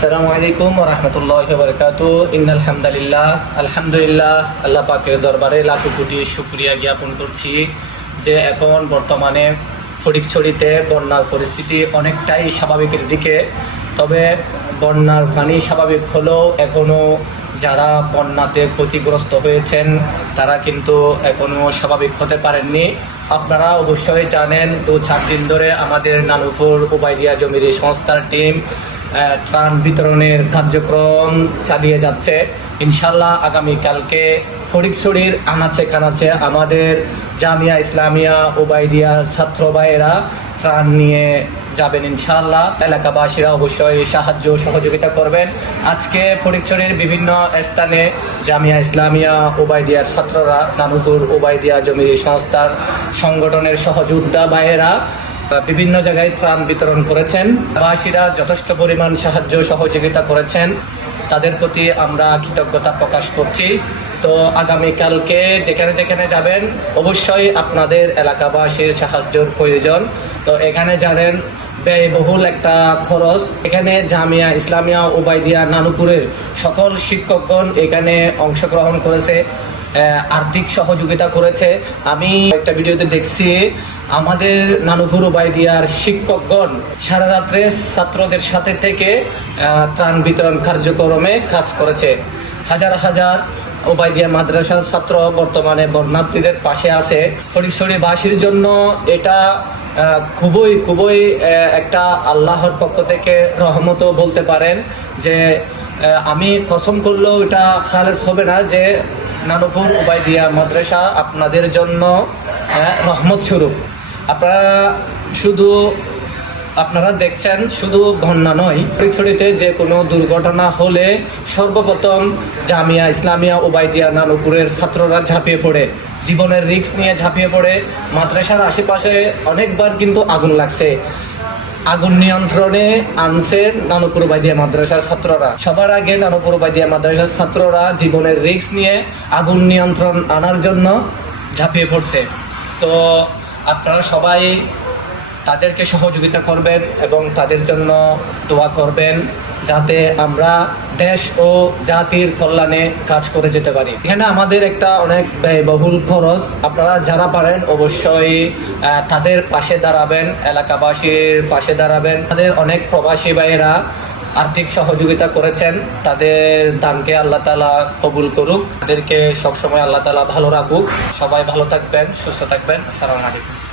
আসসালামু আলাইকুম রহমতুল্লাহ বরকাত ইন্নালহামদুলিল্লাহ আলহামদুলিল্লাহ। আল্লাহ পাকের দরবারে লাখো কোটি শুক্রিয়া জ্ঞাপন করছি যে এখন বর্তমানে ফটিকছড়িতে বন্যার পরিস্থিতি অনেকটাই স্বাভাবিকের দিকে। তবে বন্যার পানি স্বাভাবিক হলেও এখনও যারা বন্যাতে ক্ষতিগ্রস্ত হয়েছেন, তারা কিন্তু এখনও স্বাভাবিক হতে পারেননি। আপনারা অবশ্যই জানেন দু চার দিন ধরে আমাদের নানুপুর, উবাইদিয়া জমির সংস্থার টিম ত্রাণ বিতরণের কার্যক্রম চালিয়ে যাচ্ছে। ইনশাল্লাহ আগামীকালকে ফরিকছড়ির আনাচে কানাচে আমাদের জামিয়া ইসলামিয়া ওবাইদিয়া ছাত্র ভাইয়েরা ত্রাণ নিয়ে যাবেন ইনশাল্লাহ এলাকাবাসীরা অবশ্যই সাহায্য সহযোগিতা করবেন। আজকে ফরিকছড়ির বিভিন্ন স্থানে জামিয়া ইসলামিয়া ওবাইদিয়ার ছাত্ররা, নানুপুর ওবাইদিয়া জমির সংস্থার সংগঠনের সহযোদ্ধা ভাইয়েরা বিভিন্ন জায়গায় ত্রাণ বিতরণ করেছেন। বাসীরা যথেষ্ট পরিমাণ সাহায্য সহযোগিতা করেছেন। তাদের প্রতি আমরা কৃতজ্ঞতা প্রকাশ করছি। তো আগামীকালকে যেখানে যেখানে যাবেন, অবশ্যই আপনাদের এলাকাবাসীর সাহায্যর প্রয়োজন। তো এখানে জানেন ব্যয়বহুল একটা খরচ। এখানে জামিয়া ইসলামিয়া ওবাইদিয়া নানুপুরের সকল শিক্ষকগণ এখানে অংশগ্রহণ করেছে। আর্থিক সহযোগিতা করেছে। আমি একটা ভিডিওতে দেখছি, আমাদের নানুপুর ওবাইদিয়ার শিক্ষকগণ সারা রাত্রে ছাত্রদের সাথে থেকে ত্রাণ বিতরণ কার্যক্রমে কাজ করেছে। হাজার হাজার ওবাইদিয়া মাদ্রাসার ছাত্র বর্তমানে বর্ণার্থীদের পাশে আছে। ফরিকছড়িবাসীর জন্য এটা খুবই খুবই একটা আল্লাহর পক্ষ থেকে রহমতও বলতে পারেন যে আমি কসম করলেও এটা খালেজ হবে না যে নানুপুর উবাইদিয়া মাদ্রাসা আপনাদের জন্য আহ, রহমত স্বরূপ। আপনারা শুধু আপনারা দেখছেন শুধু বন্যা নয় পরিচরিতে যে কোনো দুর্ঘটনা হলে সর্বপ্রথম জামিয়া ইসলামিয়া ওবাইদিয়া নানুপুরের ছাত্ররা ঝাঁপিয়ে পড়ে। জীবনের রিক্স নিয়ে ঝাঁপিয়ে পড়ে। মাদ্রাসার আশেপাশে অনেকবার কিন্তু আগুন লাগছে। আগুন নিয়ন্ত্রণে আনছে নানুপুর বাইদিয়া মাদ্রাসার ছাত্ররা। সবার আগে নানুপুর বাইদিয়া মাদ্রাসার ছাত্ররা জীবনের রিক্স নিয়ে আগুন নিয়ন্ত্রণ আনার জন্য ঝাঁপিয়ে পড়ছে। তো আপনারা সবাই তাদেরকে সহযোগিতা করবেন এবং তাদের জন্য দোয়া করবেন যাতে আমরা দেশ ও জাতির কল্যাণে কাজ করে যেতে পারি। এখানে আমাদের একটা অনেক ব্যয়বহুল খরচ। আপনারা যারা পারেন অবশ্যই তাদের পাশে দাঁড়াবেন, এলাকাবাসীর পাশে দাঁড়াবেন। তাদের অনেক প্রবাসী ভাইয়েরা আর্থিক সহযোগিতা করেছেন। তাদের দানকে আল্লাহ তালা কবুল করুক। তাদেরকে সবসময় আল্লাহ তালা ভালো রাখুক। সবাই ভালো থাকবেন, সুস্থ থাকবেন। আসসালামু আলাইকুম।